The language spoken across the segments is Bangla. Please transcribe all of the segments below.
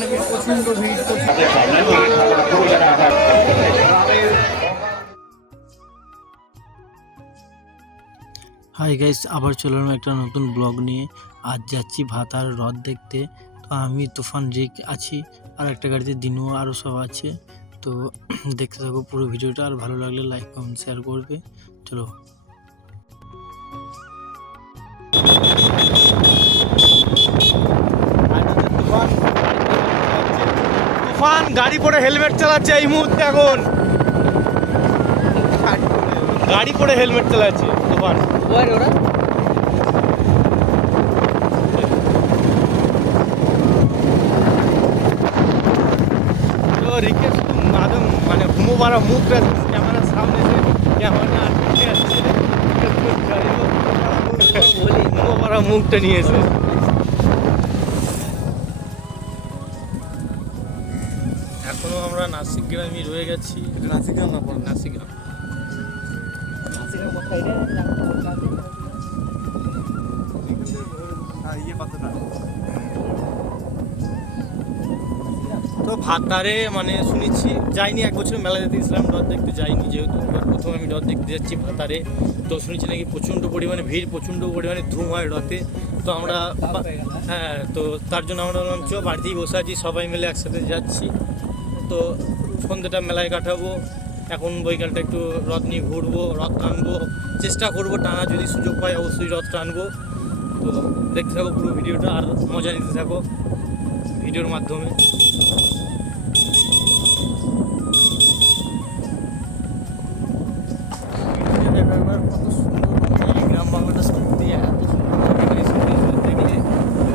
মানে প্রচন্ড ভিড়। হাই গাইস, আবার চলে এলাম একটা নতুন ব্লগ নিয়ে। আজ যাচ্ছি ভাতার হ্রদ দেখতে। তো আমি তুফান রিক আছি, আর একটা গাড়িতে দিনু আরও সব আছে। তো দেখতে থাকো পুরো ভিডিওটা, আর ভালো লাগলে লাইক কমেন্ট শেয়ার করবে। চলো। তুফান গাড়ি পরে হেলমেট চালাচ্ছে এই মুহূর্তে। এখন গাড়ি পরে হেলমেট চালাচ্ছে তুফান। ওরা রিকে শুধু একদম মানে হুমো মারা মুখটা ক্যামেরার সামনে এসে ক্যামেরা আটকে আসছে, হুমো মারা মুখটা নিয়েছে। এখনো আমরা নাসিক গ্রামে রয়ে গেছি। নাসিক গ্রাম না, নাসিক গ্রাম। তো ভাতারে মানে শুনেছি, যাইনি, এক বছর মেলা যেতে গেছিলাম, হ্রদ দেখতে যাইনি, যেহেতু প্রথম আমি হ্রদ দেখতে যাচ্ছি ভাতারে। তো শুনেছি নাকি প্রচণ্ড পরিমাণে ভিড়, প্রচণ্ড পরিমাণে ধুম হয় হ্রদে। তো আমরা হ্যাঁ, তো তার জন্য আমরা বললাম চো বাড়িতেই বসে আছি, সবাই মিলে একসাথে যাচ্ছি। তো সন্ধ্যেটা মেলায় কাটাবো। এখন বৈকালটা একটু হ্রদ নিয়ে ঘুরবো, হ্রদ টানবো, চেষ্টা করবো টানা, যদি সুযোগ পাই অবশ্যই হ্রদ টানবো। তো দেখতে থাকো পুরো ভিডিওটা, আর মজা নিতে থাকো ভিডিওর মাধ্যমে। কত সুন্দর গ্রাম বাংলাটা, সত্যি এত সুন্দর দেখলে।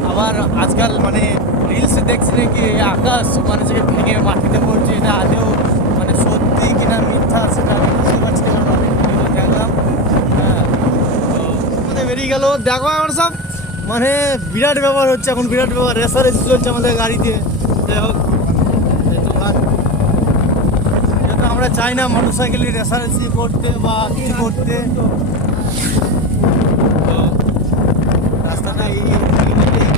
আবার আজকাল মানে রিলসে দেখছি নাকি আকাশ মানে যে ভেঙে মাটিতে পড়ছে, এটা আদেও মানে সত্যি কিনা মিথ্যা সেটা বুঝতে পারছি না। অনেক ভিডিও দেখলাম। হ্যাঁ, তো আমাদের বেরিয়ে গেল। দেখো আমার সব মানে বিরাট ব্যাপার হচ্ছে এখন, বিরাট ব্যাপার, রেসারেসি চলছে আমাদের গাড়িতে। যাই হোক, যেহেতু আমরা চাই না মোটর সাইকেলে রেসারেসি করতে বা কিছু করতে। তো রাস্তাটা এই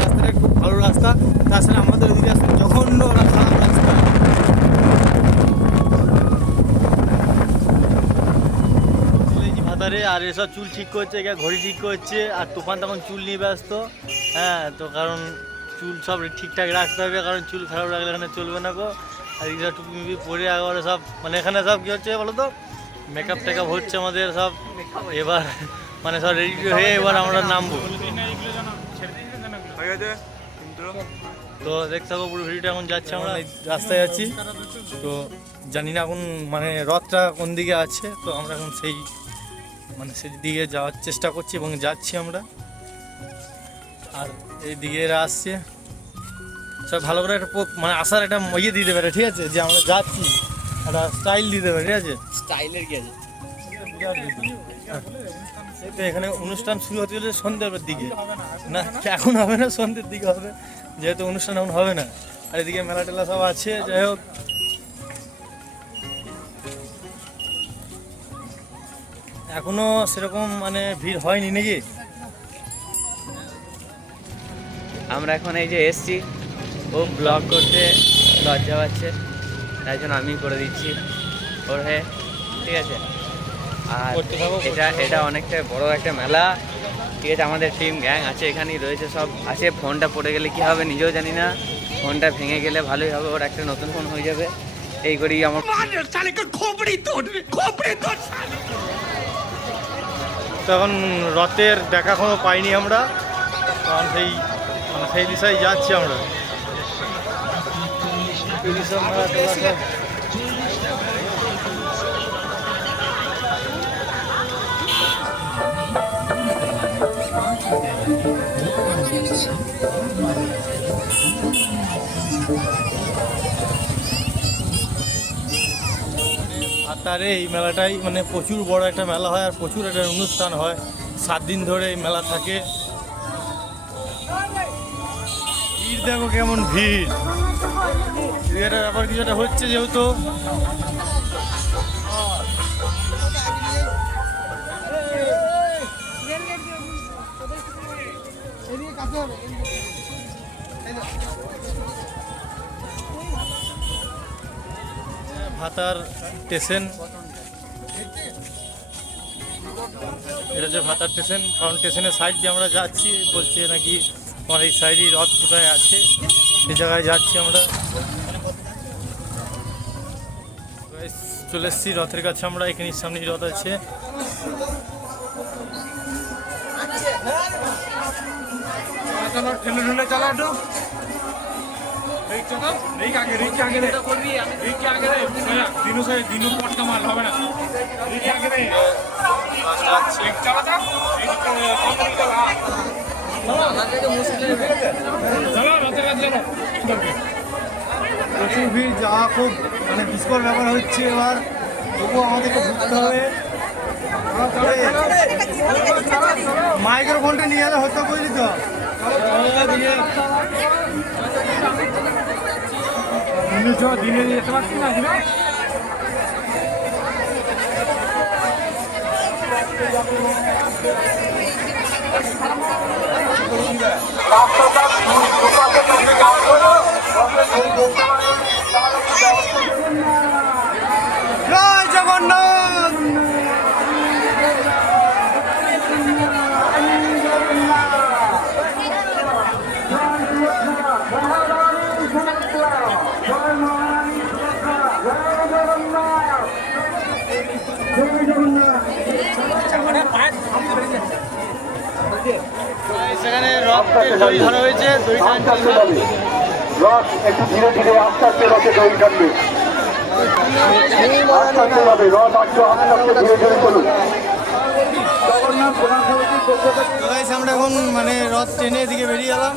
রাস্তাটা খুব ভালো রাস্তা। তাছাড়া আমাদের ওই রাস্তা জঘন্য খারাপ রাস্তা। ভাতারে আর এসব চুল ঠিক করছে, ঘড়ি ঠিক করছে, আর তুফান তখন চুল নিয়ে ব্যস্ত। হ্যাঁ, তো কারণ চুল সব ঠিকঠাক রাখতে হবে, কারণ চুল খারাপ রাখলে এখানে চলবে না গো। আর এগুলো টুপি পরে একবারে সব মানে এখানে সব কী হচ্ছে বলো তো, মেকআপ টেকআপ হচ্ছে আমাদের সব। এবার মানে সব রেডি হয়ে এবার আমরা নামবো। তো দেখতে থাকো পুরো ভিডিওটা। এখন যাচ্ছি আমরা, রাস্তায় যাচ্ছি। তো জানি না এখন মানে রথটা কোন দিকে আছে, তো আমরা এখন সেই মানে সেদিকে যাওয়ার চেষ্টা করছি এবং যাচ্ছি আমরা। আর এই দিকে এরা আসছে, সব ভালো করে একটা মানে আসার একটা ইয়ে দিতে পারে, ঠিক আছে, যে আমরা যাচ্ছি, একটা স্টাইল দিতে পারে, ঠিক আছে। স্টাইলের কি আছে? তো এখানে অনুষ্ঠান শুরু হতে গেলে সন্ধ্যের দিকে না, এখন হবে না, সন্ধ্যের দিকে হবে, যেহেতু অনুষ্ঠান এখন হবে না। আর এদিকে মেলা টেলা সব আছে। যাই হোক, এখনো সেরকম মানে ভিড় হয়নি নাকি। আমরা এখন এই যে এসছি, ও ব্লগ করতে লজ্জা পাচ্ছে, তাই জন্য আমি করে দিচ্ছি ওর হয়ে, ঠিক আছে। আর এটা অনেকটা বড় একটা মেলা, ঠিক আছে। আমাদের টিম গ্যাং আছে, এখানেই রয়েছে, সব আছে। ফোনটা পড়ে গেলে কি হবে নিজেও জানি না, ফোনটা ভেঙে গেলে ভালোই হবে, ওর একটা নতুন ফোন হয়ে যাবে। এই করেই আমার তখন রথের দেখা কোনো পাইনি আমরা, কারণ সেই দিশায় যাচ্ছি আমরা। ভাতারে এই মেলাটাই মানে প্রচুর বড় একটা মেলা হয়, আর প্রচুর একটা অনুষ্ঠান হয়, 7 দিন ধরে এই মেলা থাকে। ভিড় দেখো কেমন ভিড়, এটা আবার কিছু একটা হচ্ছে যেহেতু। ভাতার স্টেশন, এটা হচ্ছে ভাতার স্টেশন। কারণ স্টেশনের সাইড দিয়ে আমরা যাচ্ছি, বলছে নাকি আমার এই সাইডে রথ কোথায় আছে, সেই জায়গায় যাচ্ছি আমরা। চলে এসেছি রথের কাছে আমরা, এখানে সামনেই রথ আছে। প্রচুর ভিড়, যাওয়া খুব মানে বিস্কর ব্যাপার হচ্ছে এবার, তবুও আমাদেরকে ঘুরতে হবে। মাইক্রোফোনটা নিয়ে এলে হতো, বুঝলি তো। দিনে যেতে পারছি না। জয় জগন্নাথ। সেখানে দড়ি ধরা হয়েছে, দড়ি টানছে। রথ একটু ধীরে ধীরে আস্তে আস্তে রথে দড়ি টানবে, আস্তে আস্তে যাবে রথ, একটু আস্তে আস্তে ধীরে ধীরে চলুন। আমরা এখন মানে রথ ট্রেনে দিকে বেরিয়ে গেলাম।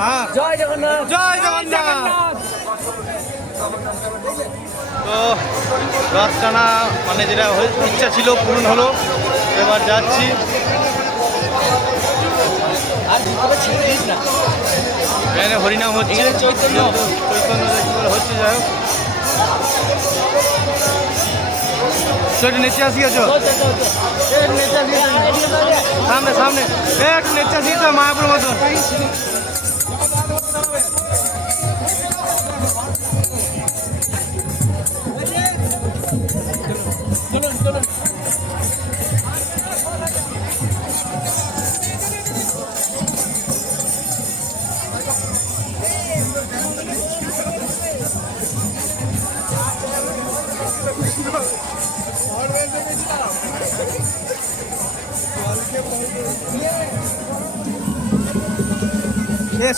হ্যাঁ, জয় জগন্নাথ, জয় জগন্নাথ। তো রথ টানা মানে যেটা ইচ্ছা ছিল পূরণ হলো, এবার যাচ্ছি। এখানে হরিনাম হচ্ছে, চৈতন্য হচ্ছে, যাই হোক। নেচে আসি আছো, সামনে সামনে একটু নেচে আসি তো, মায়াপুর মতন।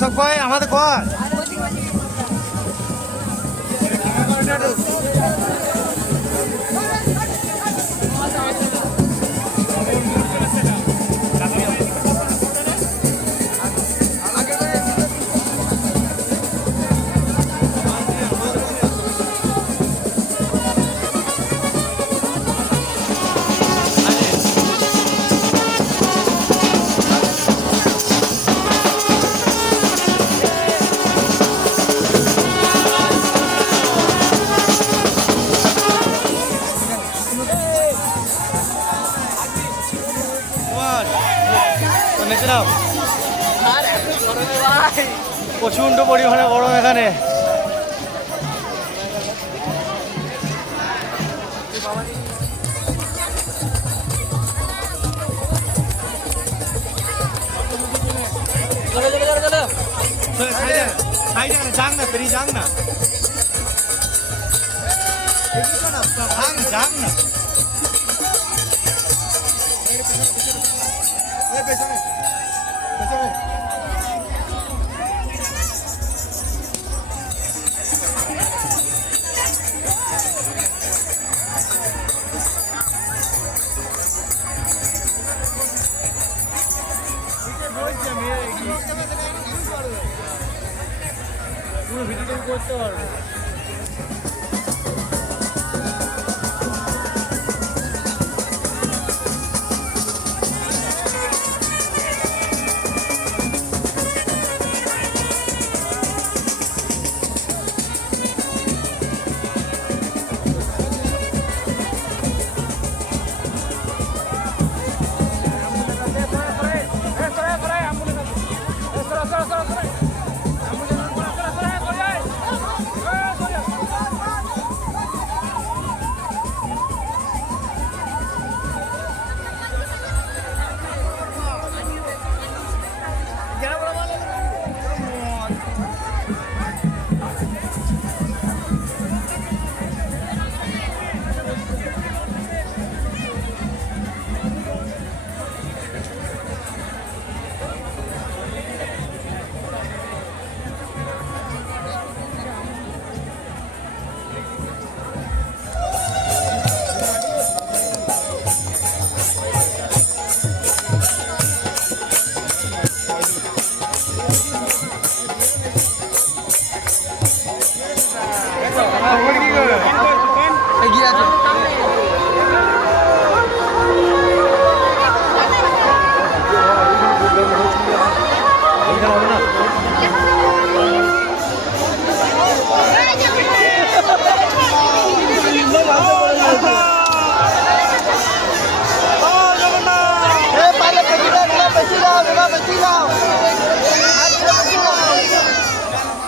সব কয় আমাদের কয় প্রচন্ড পরিমাণে গরম এখানে। যাক না, পেরিয়ে যাক না, যাক না। পুরো ভিডিও করতে পারবে।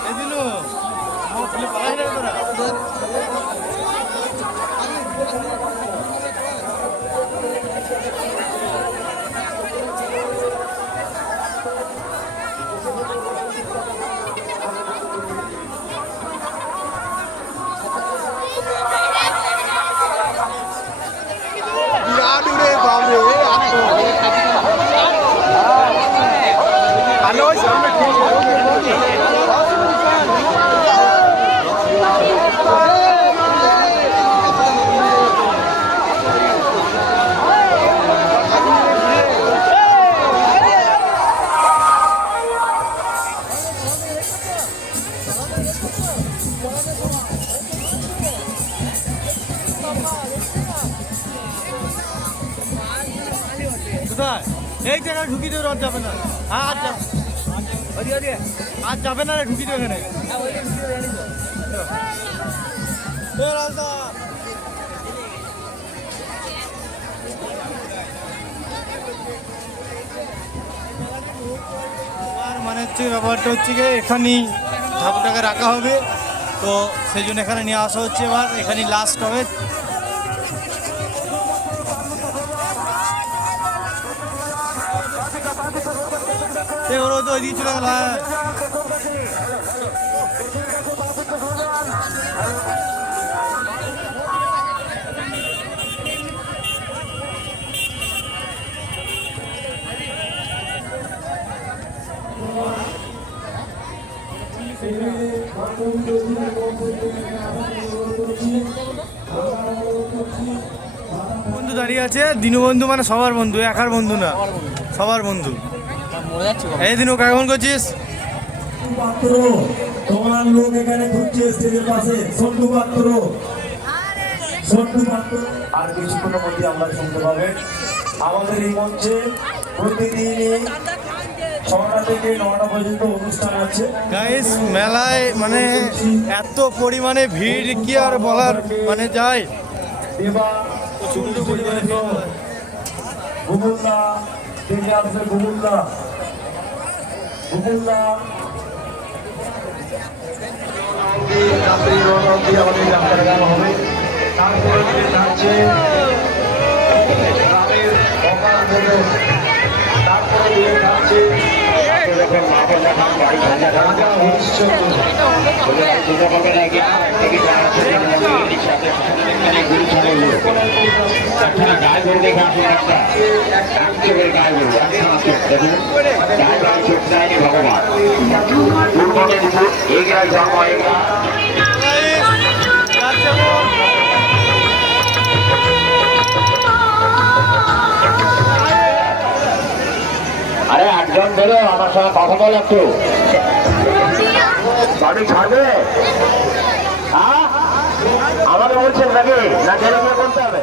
এদিনও আমার ফুলে পালাই না তোরা। কোথায়? এই জায়গায় ঢুকি দেবে, রথ যাবে না। হ্যাঁ আজ যাবে না রে, ঢুকি দেবে এখানে। এ রাজদা। আর মানে হচ্ছে ব্যাপারটা হচ্ছে গিয়ে এখানেই ঠাকুরটাকে রাখা হবে, তো সেই জন্য এখানে নিয়ে আসা হচ্ছে। এবার এখানেই লাস্ট হবে। ওরা তো ওইদিকে চলে গেল। বন্ধু দাঁড়িয়ে আছে, দিনবন্ধু মানে সবার বন্ধু, একার বন্ধু না, সবার বন্ধু। এই দিনু কেমন করছিস? পাত্র তোমার লোক এখানে ঘুরছে স্টেজের পাশে। সন্টু পাত্র আর কিছুক্ষণের মধ্যে আমরা শুনতে পাবেন আমাদের এই মঞ্চে প্রতিদিনই 6টা থেকে 9টা পর্যন্ত অনুষ্ঠান আছে। গাইস, মেলায় মানে এত পরিমাণে ভিড় কি আর বলার মানে যায়। দেবা প্রচন্ড পরিমাণে ভিড় হয়। গুগুলদা থেকে আসবে, গুগুলদা আমাদের যাত্রা গান হবে। তারপরে থাকছে গ্রামের অকাল বোধন, তারপরে দিয়ে থাকছে রাজা হরিশ্চন্দ্র। আরে একজন বেরো, আমার সঙ্গে কথা বল একটু। গাড়ি ছাড়বে? হ্যাঁ, আমাকে বলছেন নাকি? না জেনে গিয়ে বলতে হবে?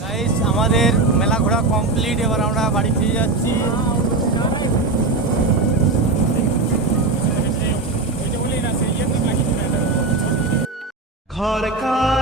গাইস, আমাদের মেলা ঘোরা কমপ্লিট। এবার আমরা বাড়ি ফিরে যাচ্ছি। घर का